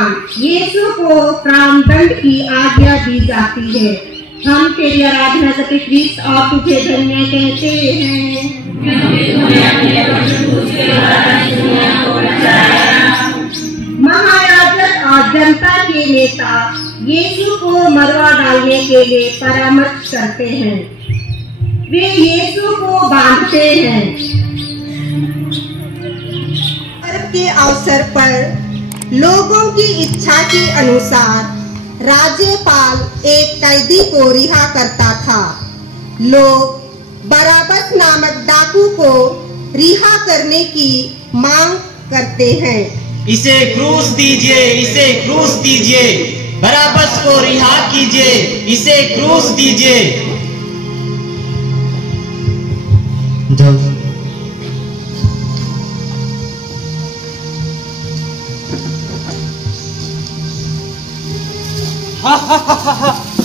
स्थान यीशु को प्राणदंड की आज्ञा दी जाती है। हम तेरी आराधना करते क्रिस्त और तुझे धन्य कहते हैं। महायाजक और जनता के नेता यीशु को मरवा डालने के लिए परामर्श करते हैं। वे यीशु को बांधते हैं। पर्व के अवसर पर लोगों की इच्छा के अनुसार राज्यपाल एक कैदी को रिहा करता था। लोग बराबस नामक डाकू को रिहा करने की मांग करते हैं। इसे क्रूस दीजिए, इसे क्रूस दीजिए, बराबस को रिहा कीजिए, इसे क्रूस दीजिए।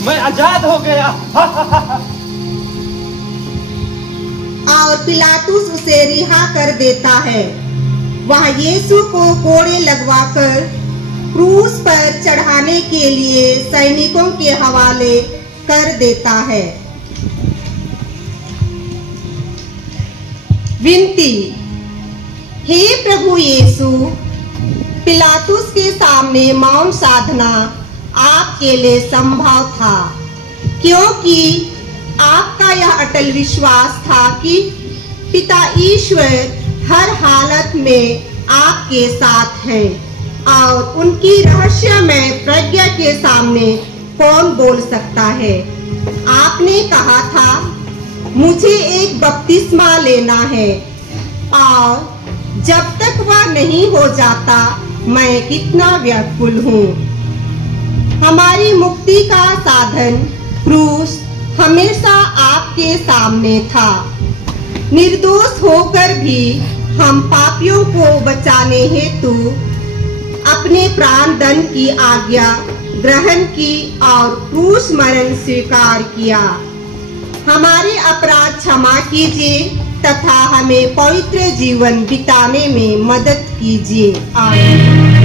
मैं आजाद हो गया। और पिलातुस उसे रिहा कर देता है। वह यीशु को कोड़े लगवाकर क्रूस पर चढ़ाने के लिए सैनिकों के हवाले कर देता है। विनती। हे प्रभु यीशु, पिलातुस के सामने मौन साधना आपके लिए संभव था, क्योंकि आपका यह अटल विश्वास था कि पिता ईश्वर हर हालत में आपके साथ हैं और उनकी रहस्यमय प्रज्ञा के सामने कौन बोल सकता है। आपने कहा था, मुझे एक बपतिस्मा लेना है और जब तक वह नहीं हो जाता मैं कितना व्याकुल हूँ। हमारी मुक्ति का साधन क्रूस हमेशा आपके सामने था। निर्दोष होकर भी हम पापियों को बचाने हेतु अपने प्राण दंड की आज्ञा ग्रहण की और क्रूस मरण स्वीकार किया। हमारे अपराध क्षमा कीजिए तथा हमें पवित्र जीवन बिताने में मदद कीजिए। आमीन।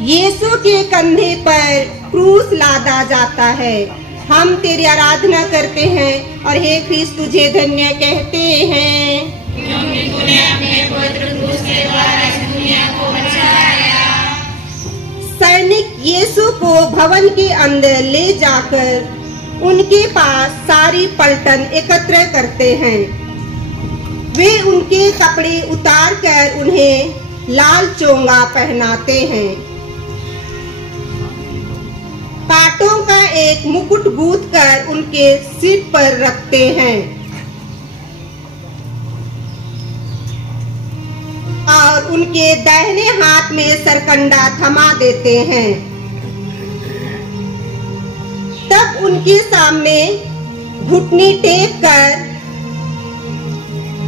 यीशु के कंधे पर क्रूस लादा जाता है। हम तेरी आराधना करते हैं और हे ख्रिस्त तुझे धन्य कहते हैं, क्योंकि तूने अपने पवित्र क्रूस के द्वारा इस दुनिया को बचाया। सैनिक यीशु को भवन के अंदर ले जाकर उनके पास सारी पलटन एकत्र करते हैं। वे उनके कपड़े उतारकर उन्हें लाल चोंगा पहनाते हैं। कांटों का एक मुकुट गूंथ कर उनके सिर पर रखते हैं और उनके दाहिने हाथ में सरकंडा थमा देते हैं। तब उनके सामने घुटनी टेक कर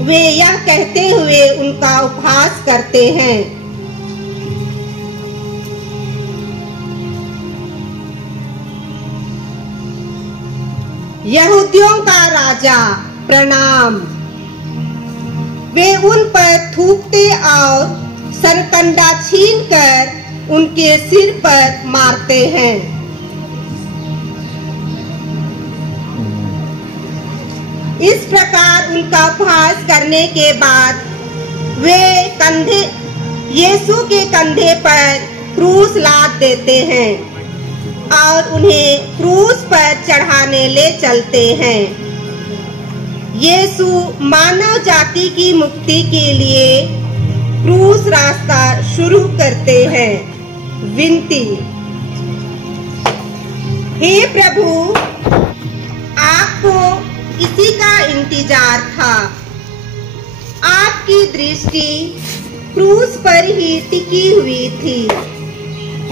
वे यह कहते हुए उनका उपहास करते हैं, यहूदियों का राजा प्रणाम। वे उन पर थूकते और सरकंडा छीनकर उनके सिर पर मारते हैं। इस प्रकार उनका उपहास करने के बाद वे यीशु के कंधे पर क्रूस लाद देते हैं और उन्हें क्रूस पर चढ़ाने ले चलते हैं। यीशु मानव जाति की मुक्ति के लिए क्रूस रास्ता शुरू करते हैं। विनती। हे प्रभु, आपको इसी का इंतजार था। आपकी दृष्टि क्रूस पर ही टिकी हुई थी।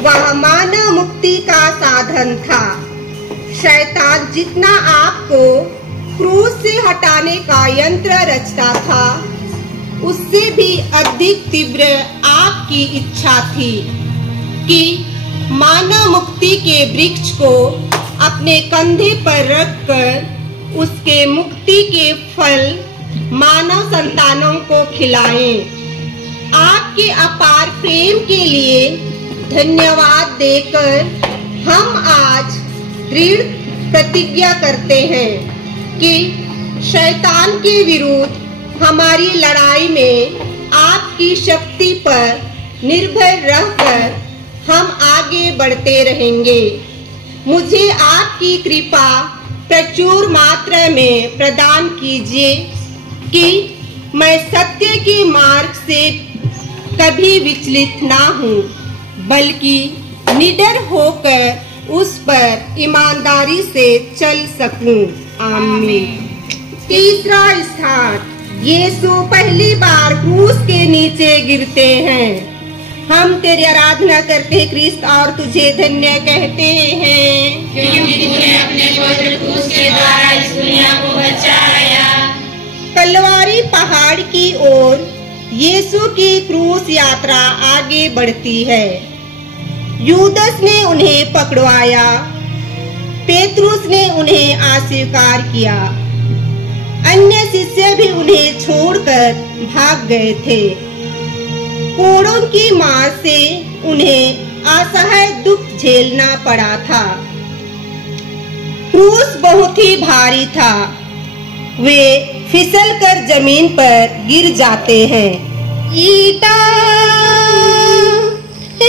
वह मानव मुक्ति का साधन था। शैतान जितना आपको क्रूस से हटाने का यंत्र रचता था, उससे भी अधिक तीव्र आपकी इच्छा थी कि मानव मुक्ति के वृक्ष को अपने कंधे पर रखकर उसके मुक्ति के फल मानव संतानों को खिलाएं। आपके अपार प्रेम के लिए धन्यवाद देकर हम आज दृढ़ प्रतिज्ञा करते हैं कि शैतान के विरुद्ध हमारी लड़ाई में आपकी शक्ति पर निर्भर रहकर हम आगे बढ़ते रहेंगे। मुझे आपकी कृपा प्रचुर मात्रा में प्रदान कीजिए कि मैं सत्य के मार्ग से कभी विचलित ना हूँ, बल्कि निडर होकर उस पर ईमानदारी से चल सकूं। आमीन। तीसरा स्थान, यीशु पहली बार क्रूस के नीचे गिरते हैं। हम तेरी आराधना करते हैं क्रिस्त और तुझे धन्य कहते हैं, क्योंकि तूने अपने पवित्र क्रूस के द्वारा इस दुनिया को बचाया। कलवारी पहाड़ की ओर यीशु की क्रूस यात्रा आगे बढ़ती है। यूदस ने उन्हें पकड़वाया, पेतरुस ने उन्हें अस्वीकार किया, अन्य शिष्य भी उन्हें छोड़कर भाग गए थे। कोड़ों की मार से उन्हें असह्य दुख झेलना पड़ा था। क्रूस बहुत ही भारी था। वे फिसलकर जमीन पर गिर जाते हैं। ईटा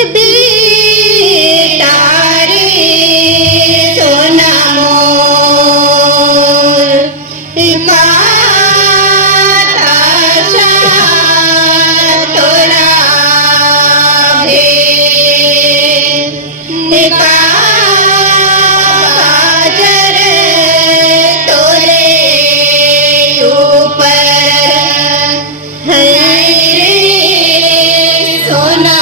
बेटा रे सोना मोर, माता तोरा भेद, काजर तोरे ऊपर है सोना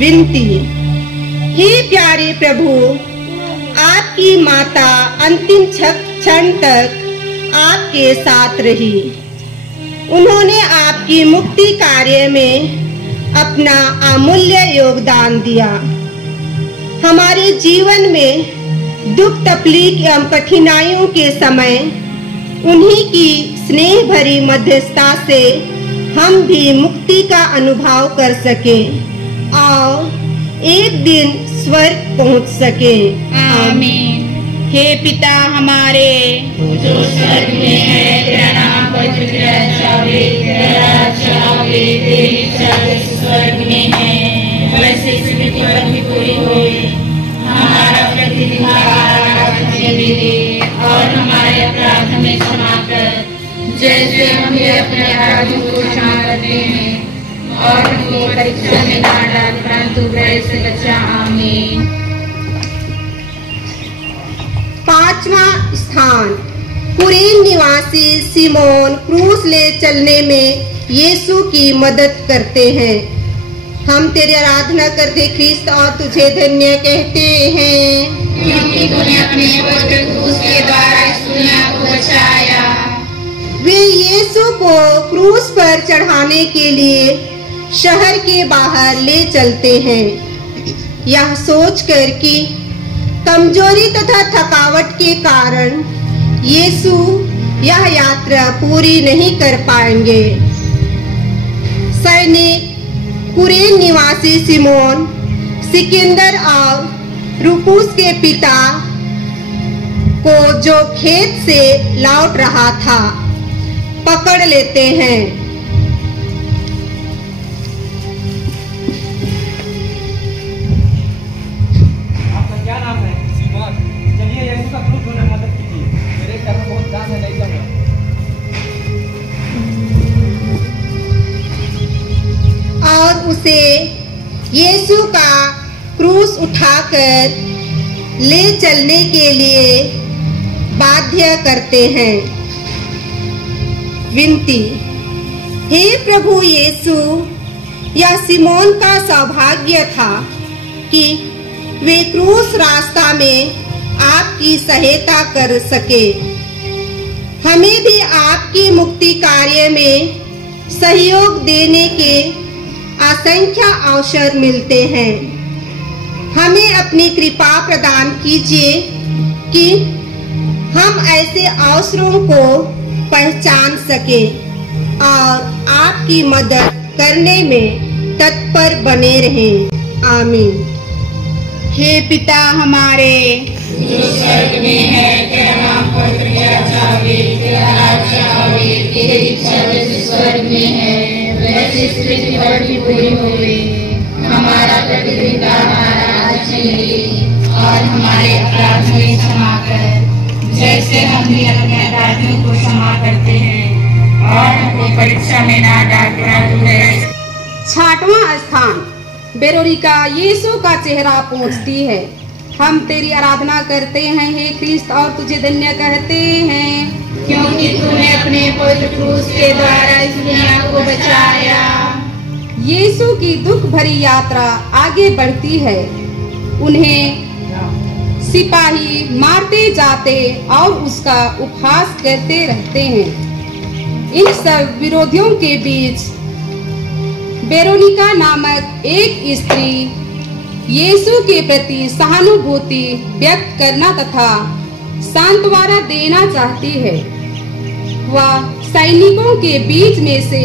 विनती। हे प्यारे प्रभु, आपकी माता अंतिम क्षण तक आपके साथ रही। उन्होंने आपकी मुक्ति कार्य में अपना अमूल्य योगदान दिया। हमारे जीवन में दुख तकलीफ एवं कठिनाइयों के समय उन्हीं की स्नेह भरी मध्यस्थता से हम भी मुक्ति का अनुभव कर सके और एक दिन स्वर्ग पहुंच सके। आमीन। हे पिता हमारे जो स्वर्ग में है, तेरा नाम पवित्र जावे, तेरा राज्य आवे, तेरी इच्छा स्वर्ग में है दे और हमारे अपराध हमें क्षमा कर, जैसे हम भी अपने अपराधियों को क्षमा करते हैं, और हमको परीक्षा में ना डाल परंतु बुराई से बचा। आमीन। 5वां स्थान, कुरेन निवासी सिमोन क्रूस ले चलने में यीशु की मदद करते हैं। हम तेरी आराधना करते ख्रिस्त और तुझे धन्य कहते हैं, क्योंकि तूने अपने पवित्र क्रूस के द्वारा इस दुनिया को बचाया। वे यीशु को क्रूस पर चढ़ाने के लिए शहर के बाहर ले चलते हैं, यह सोचकर कि कमजोरी तथा थकावट के कारण यीशु यह यात्रा पूरी नहीं कर पाएंगे। सैनिक कुरेन निवासी सिमोन सिकंदर और रुपुस के पिता को, जो खेत से लौट रहा था, पकड़ लेते हैं। आपका क्या नाम है? सिमोन। चलिए यीशु का क्रूस ढूंढने में मदद कीजिए, मेरे घर में बहुत काम है, नहीं जाऊंगा। और उसे यीशु का क्रूस उठाकर ले चलने के लिए बाध्य करते हैं। विनती, हे प्रभु यीशु, यह सिमोन का सौभाग्य था कि वे क्रूस रास्ता में आपकी सहायता कर सके। हमें भी आपकी मुक्ति कार्य में सहयोग देने के असंख्य अवसर मिलते हैं। हमें अपनी कृपा प्रदान कीजिए कि हम ऐसे अवसरों को पहचान सके और आपकी मदद करने में तत्पर बने रहें। आमीन। हे पिता हमारे जो स्वर्ग में है, तेरा नाम पवित्र किया जावे, तेरा राज्य आवे, तेरी इच्छा जैसे स्वर्ग में है वैसे इस पृथ्वी पर भी पूरी होवे। हमारा प्रतिदिन का आहार आज हमें दे और हमारे अपराध हमें क्षमा कर, जैसे हम भी अपने अपराधियों को क्षमा करते हैं, और हमको परीक्षा में ना डाल परंतु बुराई। 6वां स्थान, वेरोनिका यीशु का चेहरा पोंछती है। हम तेरी आराधना करते हैं हे ख्रिस्त और तुझे धन्य कहते हैं, क्योंकि तूने अपने पवित्र क्रूस के द्वारा इस दुनिया को बचाया। यीशु की दुख भरी यात्रा आगे बढ़ती है। उन्हें सिपाही मारते जाते और उसका उपहास करते रहते हैं। इन सब विरोधियों के बीच वेरोनिका नामक एक स्त्री यीशु के प्रति सहानुभूति व्यक्त करना तथा सांत्वना देना चाहती है। वह सैनिकों के बीच में से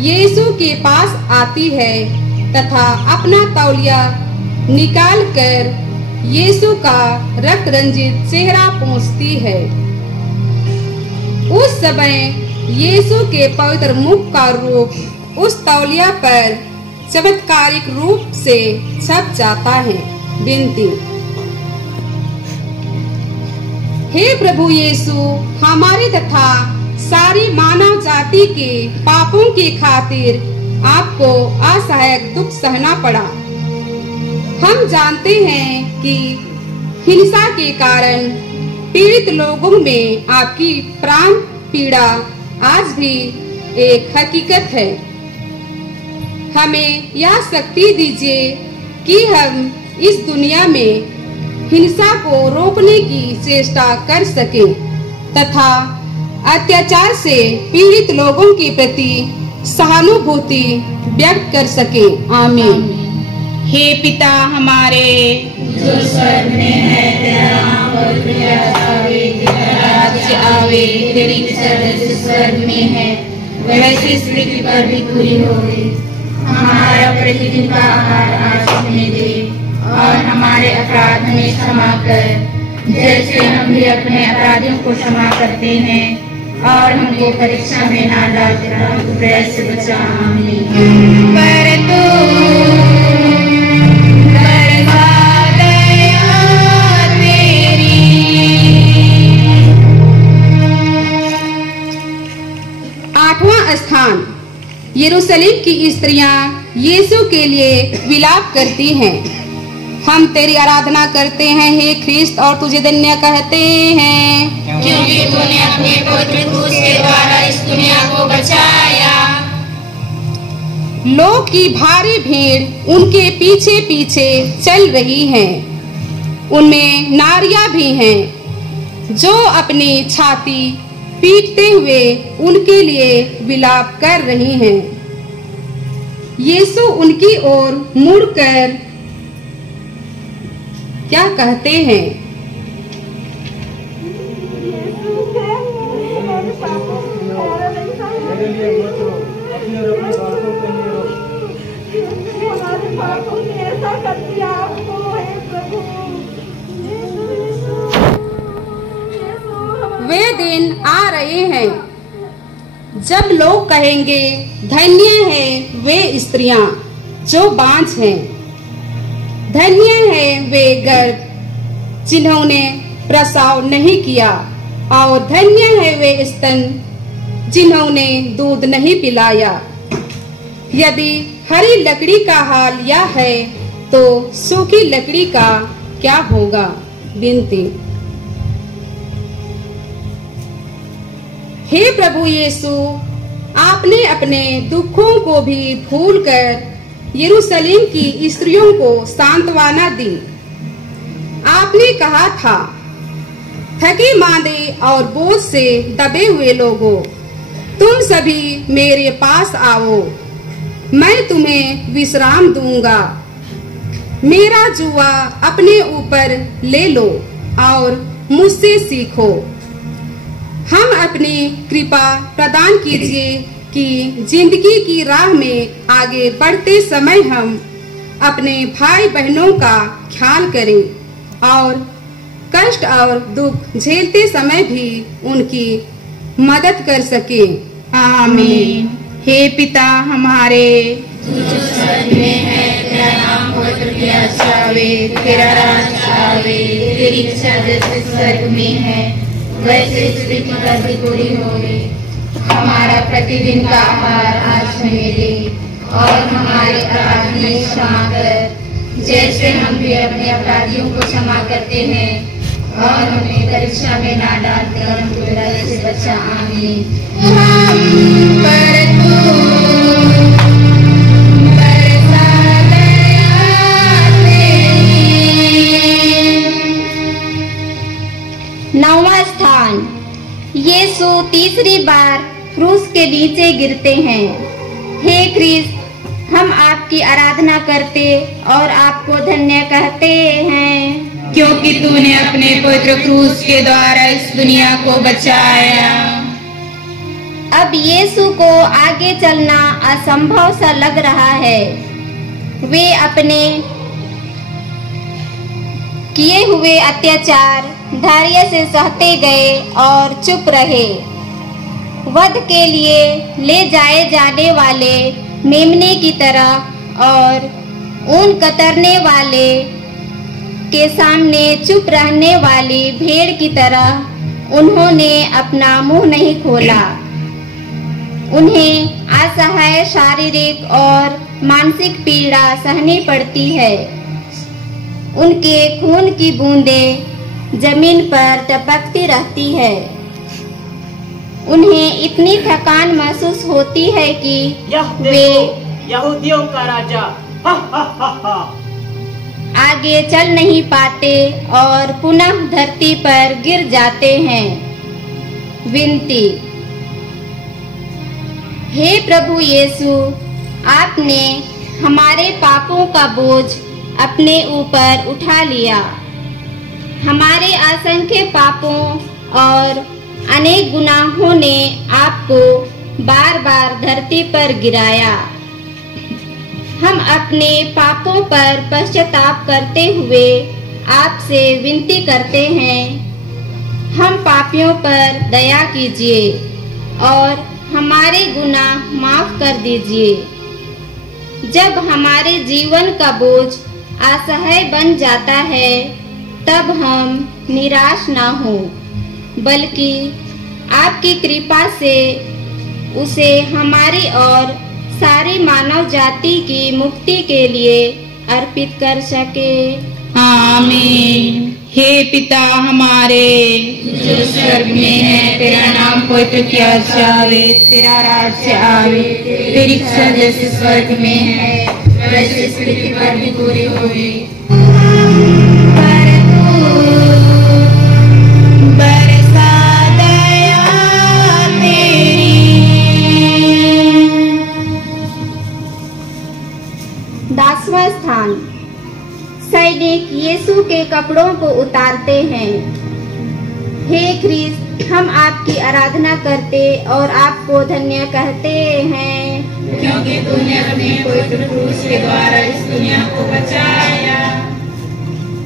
यीशु के पास आती है तथा अपना तौलिया निकालकर यीशु का रक्त रंजित चेहरा पोंछती है। उस समय यीशु के पवित्र मुख का रूप उस तौलिया पर चमत्कारिक रूप से छप जाता है। विनती, हे प्रभु यीशु, हमारे तथा सारी मानव जाति के पापों के खातिर आपको असहायक दुख सहना पड़ा। हम जानते हैं कि हिंसा के कारण पीड़ित लोगों में आपकी प्राण पीड़ा आज भी एक हकीकत है। हमें यह शक्ति दीजिए कि हम इस दुनिया में हिंसा को रोकने की चेष्टा कर सकें तथा अत्याचार से पीड़ित लोगों के प्रति सहानुभूति व्यक्त कर सकें। आमीन। हे पिता हमारे जो स्वर्ग में है, तेरा नाम पवित्र किया जावे, तेरा राज्य आवे, तेरी इच्छा जैसे स्वर्ग में है वैसे इस पृथ्वी पर भी पूरी होवे। हमारा प्रतिदिन का आहार आज हमें दे और हमारे अपराध हमें क्षमा कर, जैसे हम भी अपने अपराधियों को क्षमा करते हैं, और हमको परीक्षा में ना डाल परंतु बुराई से बचा। आमीन। पर तू बरसा दया तेरी स्थान यरूशलेम की स्त्रियां यीशु के लिए विलाप करती हैं। हम तेरी आराधना करते हैं हे ख्रिस्त और तुझे धन्य कहते हैं, क्योंकि तूने अपने पवित्र क्रूस के द्वारा इस दुनिया को बचाया। लोग की भारी भीड़ उनके पीछे पीछे चल रही है। उनमें नारियां भी हैं जो अपनी छाती पीटते हुए उनके लिए विलाप कर रही हैं। यीशु उनकी ओर मुड़कर क्या कहते हैं? मेरे लिए मत रो, अपने और अपने बालकों के लिए रो। हमारे पापों ने ऐसा कर दिया आपको, हे प्रभु। वे दिन आ रहे हैं जब लोग कहेंगे, धन्य है वे स्त्रियां जो बांझ हैं, धन्य है वे गर्भ जिन्होंने प्रसव नहीं किया, और धन्य है वे स्तन जिन्होंने दूध नहीं पिलाया। यदि हरी लकड़ी का हाल यह है तो सूखी लकड़ी का क्या होगा? विनती। हे प्रभु यीशु, आपने अपने दुखों को भी भूलकर यरूशलेम की स्त्रियों को सांत्वना दी। आपने कहा था, थके मांदे और बोझ से दबे हुए लोगों, तुम सभी मेरे पास आओ, मैं तुम्हें विश्राम दूंगा। मेरा जुआ अपने ऊपर ले लो और मुझसे सीखो। हम अपनी कृपा प्रदान कीजिए कि जिंदगी की राह में आगे बढ़ते समय हम अपने भाई बहनों का ख्याल करें और कष्ट और दुख झेलते समय भी उनकी मदद कर सकें। आमीन। हे पिता हमारे, जो स्वर्ग में है, तेरा नाम पवित्र किया जावे, तेरा राज आवे, तेरी इच्छा जैसे स्वर्ग में है वैसे पृथ्वी पर भी पूरी होवे। हमारा प्रतिदिन का आहार आज हमें दे, और हमारे अपराध में क्षमा कर, जैसे हम भी अपने अपराधियों को क्षमा करते हैं, और हमें परीक्षा में ना डाल कर बुराई से बचा। आमीन। हम पर तू बरसा दया तेरी। 9वां स्थान, यीशु तीसरी बार क्रूस के नीचे गिरते हैं। हे क्रिस्त, हम आपकी आराधना करते और आपको धन्य कहते हैं, क्योंकि तूने अपने पवित्र क्रूस के द्वारा इस दुनिया को बचाया। अब यीशु को आगे चलना असंभव सा लग रहा है। वे अपने किए हुए अत्याचार धैर्य से सहते गए और चुप रहे। वध के लिए ले जाए जाने वाले मेमने की तरह और ऊन कतरने वाले के सामने चुप रहने वाली भेड़ की तरह उन्होंने अपना मुंह नहीं खोला। उन्हें असहाय शारीरिक और मानसिक पीड़ा सहनी पड़ती है। उनके खून की बूंदें जमीन पर टपकती रहती है। उन्हें इतनी थकान महसूस होती है कि वे यहूदियों का राजा आगे चल नहीं पाते और पुनः धरती पर गिर जाते हैं। विनती। हे प्रभु यीशु, आपने हमारे पापों का बोझ अपने ऊपर उठा लिया। हमारे असंख्य पापों और अनेक गुनाहों ने आपको बार बार धरती पर गिराया। हम अपने पापों पर पश्चाताप करते हुए आपसे विनती करते हैं, हम पापियों पर दया कीजिए और हमारे गुनाह माफ कर दीजिए। जब हमारे जीवन का बोझ असह्य बन जाता है, तब हम निराश ना हो, बल्कि आपकी कृपा से उसे हमारी और सारी मानव जाति की मुक्ति के लिए अर्पित कर सके। आमीन। हे पिता हमारे जो स्वर्ग में है, तेरा नाम पवित्र किया जावे, तेरा राज्य आवे, तेरी इच्छा जैसे स्वर्ग में है वैसे इस पृथ्वी पर भी पूरी होगी। बरसा दया तेरी। 10वां स्थान, सैनिक यीशु के कपड़ों को उतारते हैं। हे ख्रीस्त, हम आपकी आराधना करते और आपको धन्य कहते हैं, क्योंकि तूने अपने पवित्र क्रूस के द्वारा इस दुनिया को बचाया।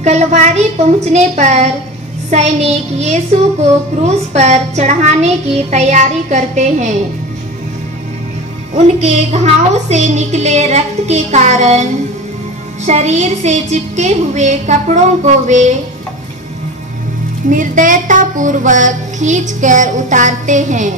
कलवारी पहुंचने पर सैनिक यीशु को क्रूस पर चढ़ाने की तैयारी करते हैं। उनके घावों से निकले रक्त के कारण शरीर से चिपके हुए कपड़ों को वे निर्दयता पूर्वक खींचकर उतारते हैं।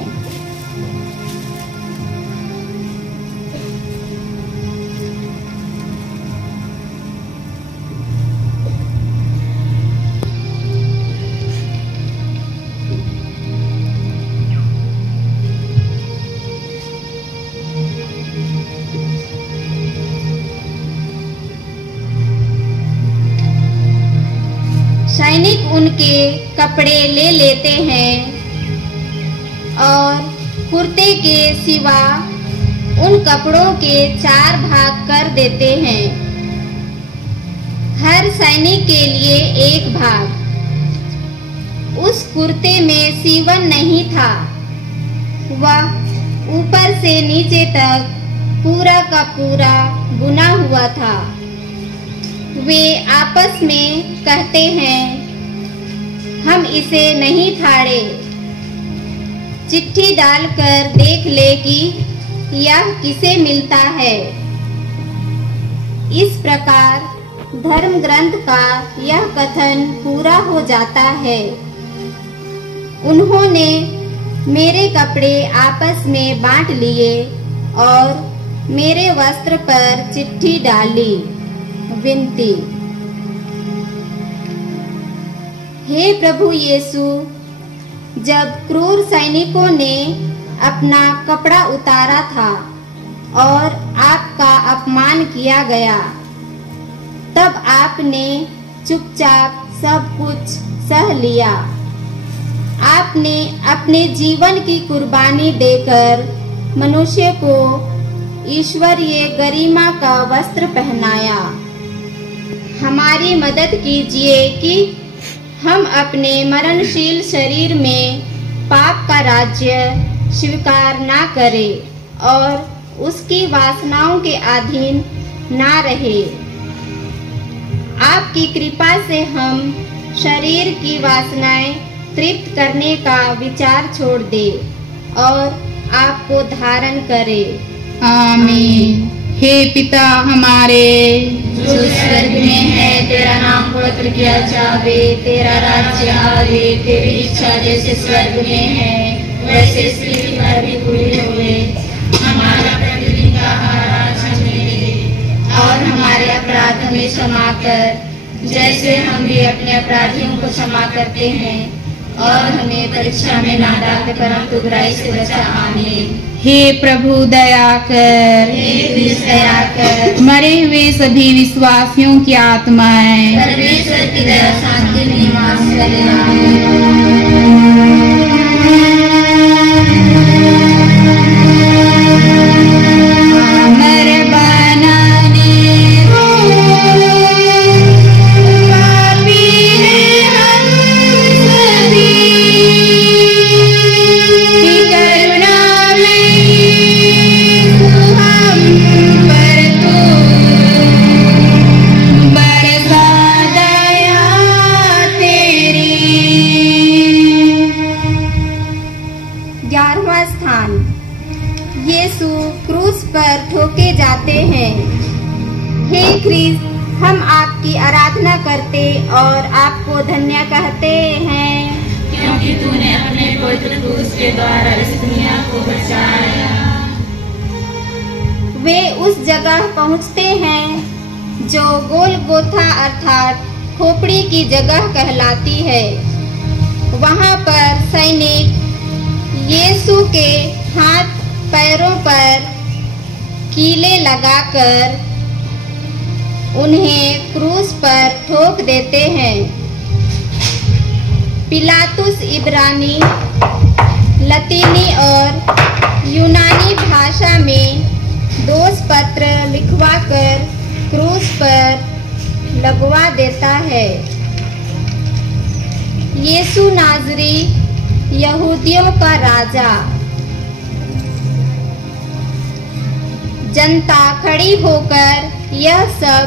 सैनिक उनके कपड़े ले लेते हैं और कुर्ते के सिवा उन कपड़ों के 4 भाग कर देते हैं। हर सैनिक के लिए 1 भाग। उस कुर्ते में सीवन नहीं था, वह ऊपर से नीचे तक पूरा का पूरा बुना हुआ था। वे आपस में कहते हैं, हम इसे नहीं फाड़े, चिट्ठी डालकर देख ले कि यह किसे मिलता है। इस प्रकार धर्म ग्रंथ का यह कथन पूरा हो जाता है, उन्होंने मेरे कपड़े आपस में बांट लिए और मेरे वस्त्र पर चिट्ठी डाली। विनती। हे प्रभु यीशु, जब क्रूर सैनिकों ने अपना कपड़ा उतारा था और आपका अपमान किया गया, तब आपने चुपचाप सब कुछ सह लिया। आपने अपने जीवन की कुर्बानी देकर मनुष्य को ईश्वरीय गरिमा का वस्त्र पहनाया। हमारी मदद कीजिए कि हम अपने मरणशील शरीर में पाप का राज्य स्वीकार ना करें और उसकी वासनाओं के अधीन ना रहे। आपकी कृपा से हम शरीर की वासनाएं तृप्त करने का विचार छोड़ दे और आपको धारण करे। आमीन। हे पिता हमारे जो स्वर्ग में है, तेरा नाम पवित्र किया जावे, तेरा राज्य आवे, तेरी इच्छा जैसे स्वर्ग में है वैसे इस पृथ्वी पर भी पूरी होवे। हमारा प्रतिदिन का आहार आज हमें दे और हमारे अपराध हमें क्षमा कर, जैसे हम भी अपने अपराधियों को क्षमा करते हैं, और हमें परीक्षा में ना डाल परंतु बुराई से बचा। आमीन। हे प्रभु दया कर, हे क्रिस्त दया कर। मरे हुए सभी विश्वासियों की आत्माएं परमेश्वर की दया शांति में निवास करे। यीशु क्रूस पर ठोके जाते हैं। हे ख्रीस्त, हम आपकी आराधना करते और आपको धन्य कहते हैं, क्योंकि तूने अपने पवित्र क्रूस के द्वारा इस दुनिया को बचाया। वे उस जगह पहुंचते हैं जो गोलगोथा अर्थात खोपड़ी की जगह कहलाती है। वहां पर सैनिक यीशु के हाथ पैरों पर कीले लगाकर उन्हें क्रूस पर ठोक देते हैं। पिलातुस इब्रानी, लतीनी और यूनानी भाषा में दोष पत्र लिखवाकर क्रूस पर लगवा देता है। यीशु नाज़री यहूदियों का राजा। जनता खड़ी होकर यह सब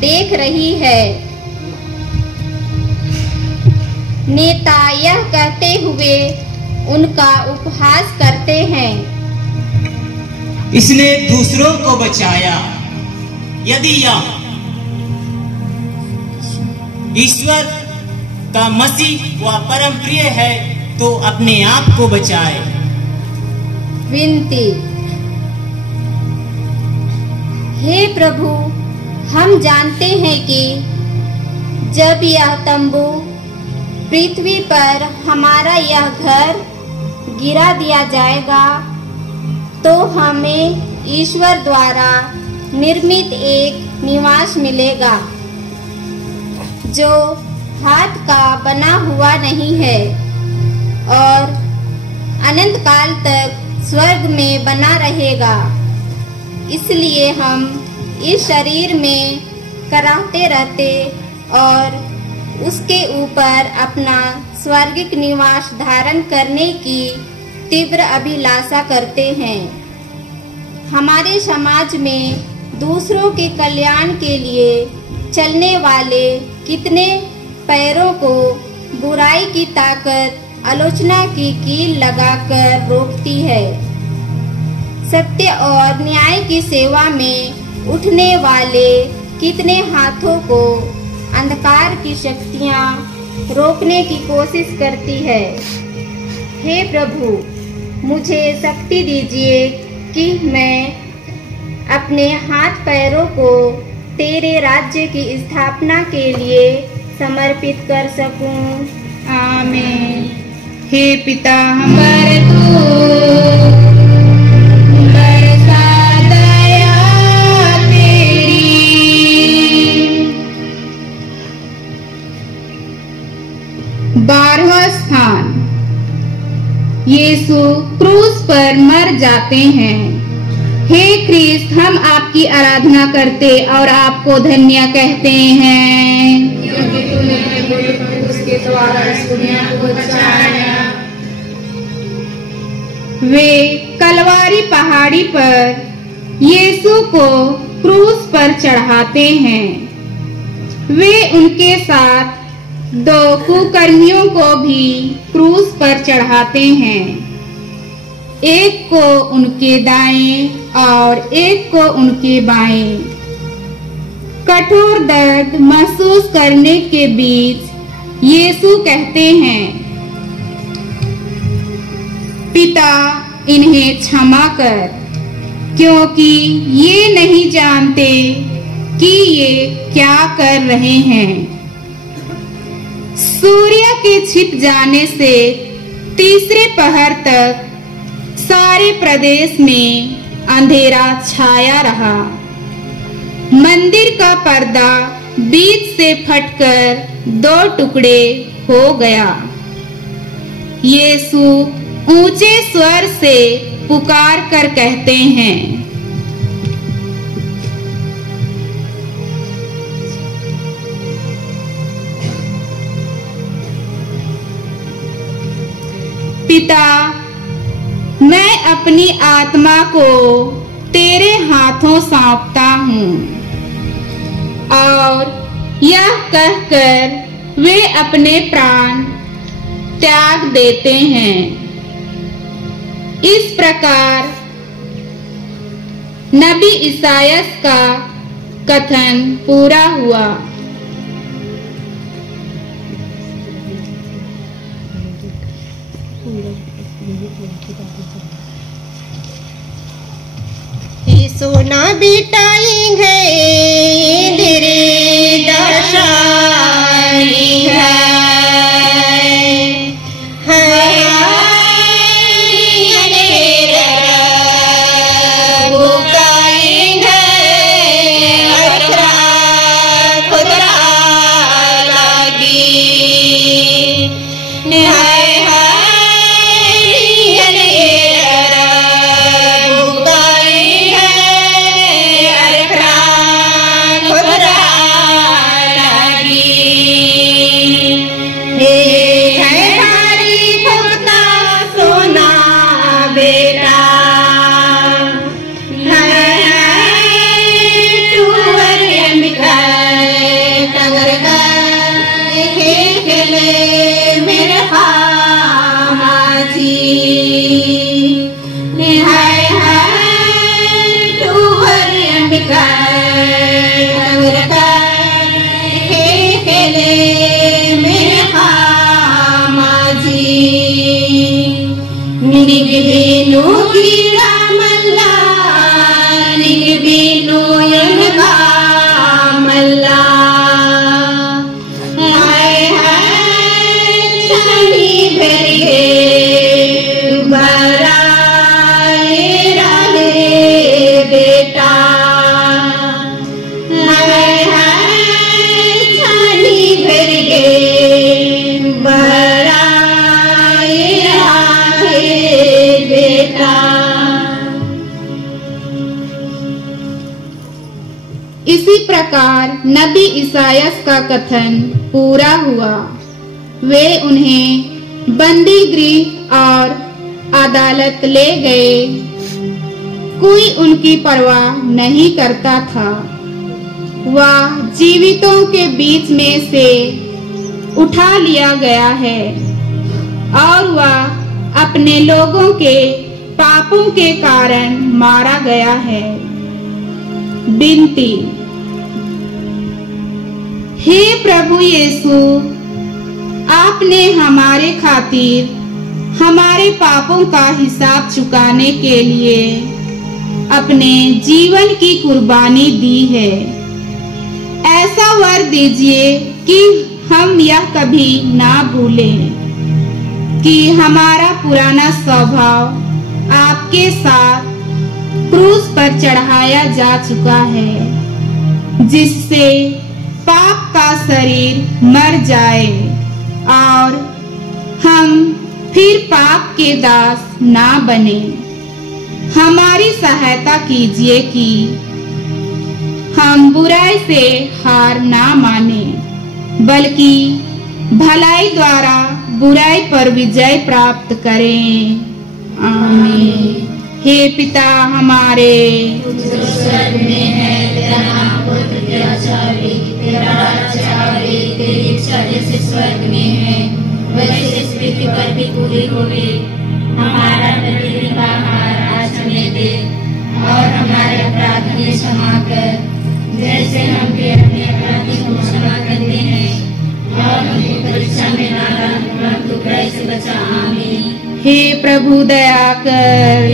देख रही है। नेता यह कहते हुए उनका उपहास करते हैं, इसने दूसरों को बचाया। यदि यह ईश्वर का मसीह व परम प्रिय है तो अपने आप को बचाए। विनती। हे प्रभु, हम जानते हैं कि जब यह तंबू पृथ्वी पर हमारा यह घर गिरा दिया जाएगा तो हमें ईश्वर द्वारा निर्मित एक निवास मिलेगा जो हाथ का बना हुआ नहीं है और अनंत काल तक स्वर्ग में बना रहेगा। इसलिए हम इस शरीर में कराहते रहते और उसके ऊपर अपना स्वर्गिक निवास धारण करने की तीव्र अभिलाषा करते हैं। हमारे समाज में दूसरों के कल्याण के लिए चलने वाले कितने पैरों को बुराई की ताकत आलोचना की कील लगाकर रोकती है। सत्य और न्याय की सेवा में उठने वाले कितने हाथों को अंधकार की शक्तियां रोकने की कोशिश करती है। हे प्रभु, मुझे शक्ति दीजिए कि मैं अपने हाथ पैरों को तेरे राज्य की स्थापना के लिए समर्पित कर सकूं। आमीन। हे पिता, हम पर तू बरसा दया तेरी। 12वां स्थान, यीशु क्रूस पर मर जाते हैं। हे क्रिस्त, हम आपकी आराधना करते और आपको धन्य कहते हैं, क्योंकि तूने अपने पवित्र क्रूस के द्वारा इस दुनिया को बचाया। वे कलवारी पहाड़ी पर यीशु को क्रूस पर चढ़ाते हैं। वे उनके साथ 2 कुकर्मियों को भी क्रूस पर चढ़ाते हैं, एक को उनके दाएं और एक को उनके बाएं। कठोर दर्द महसूस करने के बीच यीशु कहते हैं, पिता, इन्हें क्षमा कर, क्योंकि ये नहीं जानते कि ये क्या कर रहे हैं। सूर्य के छिप जाने से तीसरे पहर तक सारे प्रदेश में अंधेरा छाया रहा। मंदिर का पर्दा बीच से फटकर 2 टुकड़े हो गया। यीशु ऊंचे स्वर से पुकार कर कहते हैं, पिता, मैं अपनी आत्मा को तेरे हाथों सौंपता हूँ। और यह कहकर वे अपने प्राण त्याग देते हैं। इस प्रकार नबी इसायास का कथन पूरा हुआ। सोना बिटाई है तेरे दर्शानी है इसी प्रकार नबी ईसायास का कथन पूरा हुआ। वे उन्हें बंदी गृह और अदालत ले गए। कोई उनकी परवाह नहीं करता था। वह जीवितों के बीच में से उठा लिया गया है और वह अपने लोगों के पापों के कारण मारा गया है। विनती। हे प्रभु यीशु, आपने हमारे खातिर हमारे पापों का हिसाब चुकाने के लिए अपने जीवन की कुर्बानी दी है। ऐसा वर दीजिए कि हम यह कभी ना भूलें कि हमारा पुराना स्वभाव आपके साथ क्रूस पर चढ़ाया जा चुका है, जिससे पाप का शरीर मर जाए और हम फिर पाप के दास ना बने। हमारी सहायता कीजिए कि हम बुराई से हार ना माने, बल्कि भलाई द्वारा बुराई पर विजय प्राप्त करें। आमीन। हे पिता हमारे स्वर्ग में है, तेरा नाम तेरा राज्य आवे, तेरी इच्छा जैसे स्वर्ग में है वैसे इस पृथ्वी पर भी पूरी होवे। हमारा प्रतिदिन का आहार आज हमें दे और हमारे अपराध हमें क्षमा कर, जैसे हम भी अपने अपराधियों को क्षमा करते हैं, और हमको परीक्षा में ना डाल परंतु बुराई से बचा। आमीन। हे प्रभु दया कर,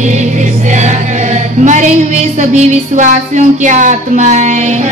मरे हुए सभी विश्वासियों की आत्माएं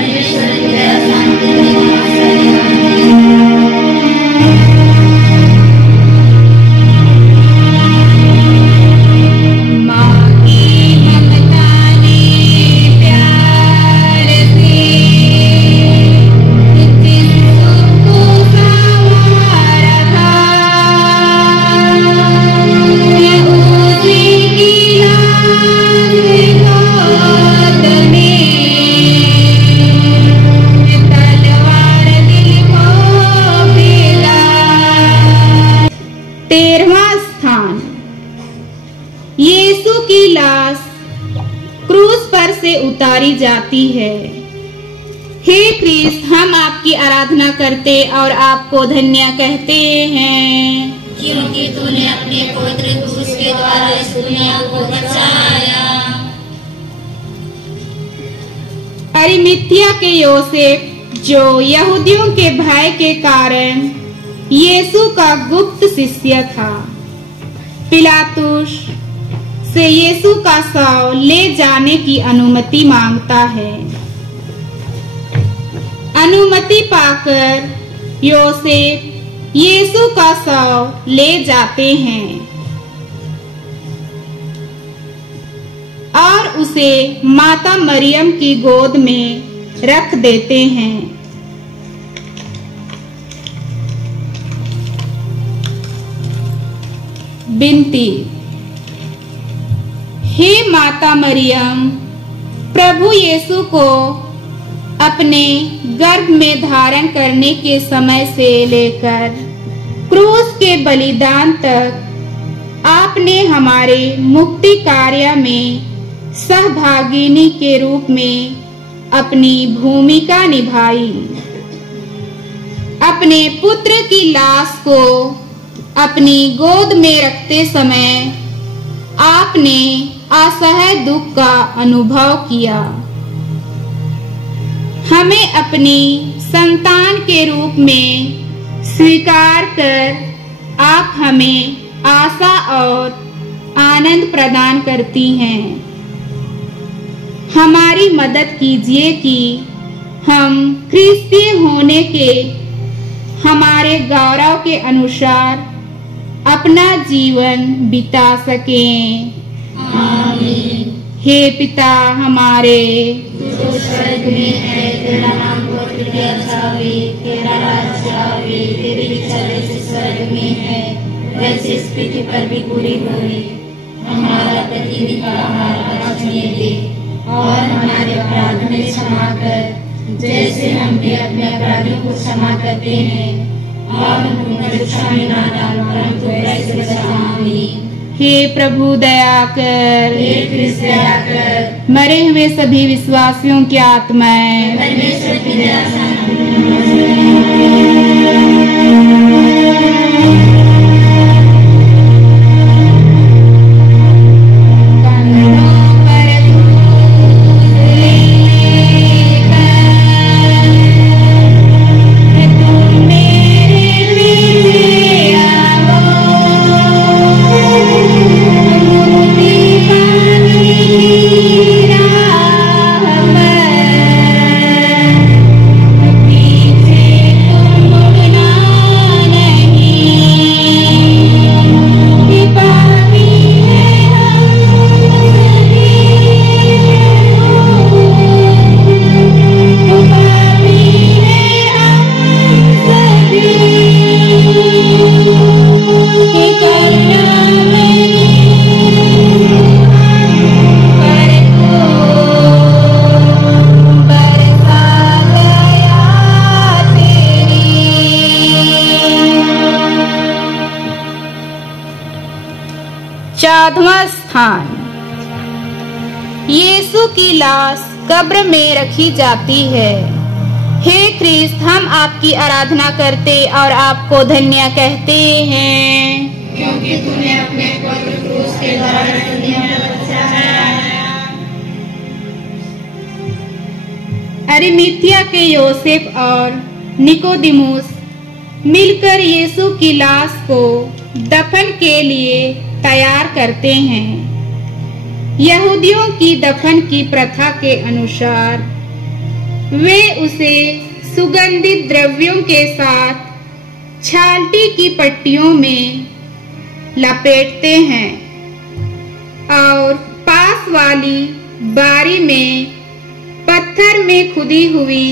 उतारी जाती है। हे क्रिस्त, हम आपकी आराधना करते और आपको धन्य कहते हैं, क्योंकि तूने अपने पवित्र क्रूस के द्वारा इस दुनिया को बचाया। अरिमथिया के योसेफ, जो यहूदियों के भय के कारण यीशु का गुप्त शिष्य था, पिलातुस से यीशु का शव ले जाने की अनुमति मांगता है। अनुमति पाकर योसेफ यीशु का शव ले जाते हैं और उसे माता मरियम की गोद में रख देते हैं। विनती। हे माता मरियम, प्रभु यीशु को अपने गर्भ में धारण करने के समय से लेकर क्रूस के बलिदान तक आपने हमारे मुक्ति कार्य में सहभागिनी के रूप में अपनी भूमिका निभाई। अपने पुत्र की लाश को अपनी गोद में रखते समय आपने असह्य दुख का अनुभव किया। हमें अपनी संतान के रूप में स्वीकार कर आप हमें आशा और आनंद प्रदान करती हैं। हमारी मदद कीजिए कि हम ख्रिस्तीय होने के हमारे गौरव के अनुसार अपना जीवन बिता सकें। आमीन। हे पिता हमारे, जो स्वर्ग में है, तेरा नाम पवित्र जावे, तेरा राज्य आवे, तेरी इच्छा जैसे स्वर्ग में है वैसे इस पृथ्वी पर भी पूरी होए। हमारा प्रतिदिन का आहार आज हमें दे और हमारे अपराध में क्षमा कर जैसे हम भी अपने अपराधियों को क्षमा करते हैं, और हमको परीक्षा में ना डाल परंतु बुराई से बचा। आमीन। हे प्रभु दया कर, हे कृष्ण दया कर, मरे हुए सभी विश्वासियों की आत्माएं परमेश्वर की दया से चौदहवां स्थान। यीशु की लाश कब्र में रखी जाती है। हे ख्रिस्त, हम आपकी आराधना करते और आपको धन्य कहते हैं, क्योंकि तूने अपने पवित्र क्रूस के द्वारा दुनिया को बचाया। अरिमथिया के योसेफ और निकोदिमुस मिलकर यीशु की लाश को दफन के लिए तैयार करते हैं। यहूदियों की दफन की प्रथा के अनुसार वे उसे सुगंधित द्रव्यों के साथ छालटी की पट्टियों में लपेटते हैं और पास वाली बारी में पत्थर में खुदी हुई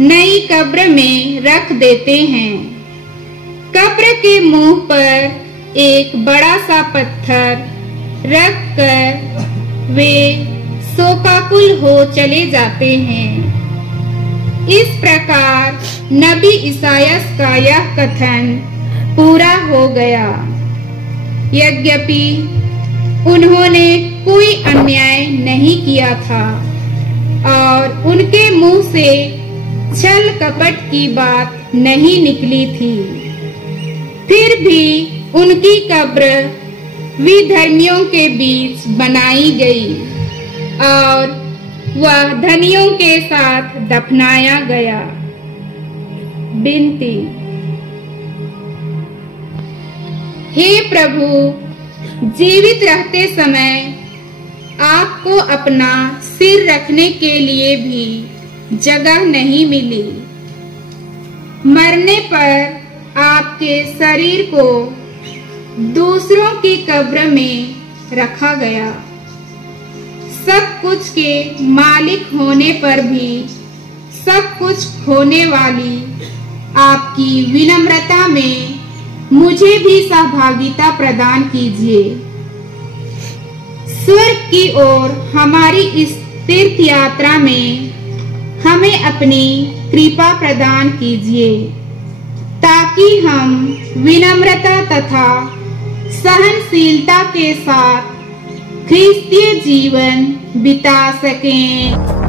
नई कब्र में रख देते हैं। कब्र के मुंह पर एक बड़ा सा पत्थर रखकर वे शोकाकुल हो चले जाते हैं। इस प्रकार नबी ईसायास का यह कथन पूरा हो गया। यद्यपि उन्होंने कोई अन्याय नहीं किया था और उनके मुंह से छल कपट की बात नहीं निकली थी, फिर भी उनकी कब्र विधर्मियों के बीच बनाई गई और वह धनियों के साथ दफनाया गया। विनती। हे प्रभु, जीवित रहते समय आपको अपना सिर रखने के लिए भी जगह नहीं मिली। मरने पर आपके शरीर को दूसरों की कब्र में रखा गया। सब कुछ के मालिक होने पर भी सब कुछ खोने वाली आपकी विनम्रता में मुझे भी सहभागिता प्रदान कीजिए। स्वर्ग की ओर हमारी इस तीर्थ यात्रा में हमें अपनी कृपा प्रदान कीजिए, ताकि हम विनम्रता तथा सहनशीलता के साथ ख्रिस्तीय जीवन बिता सकें।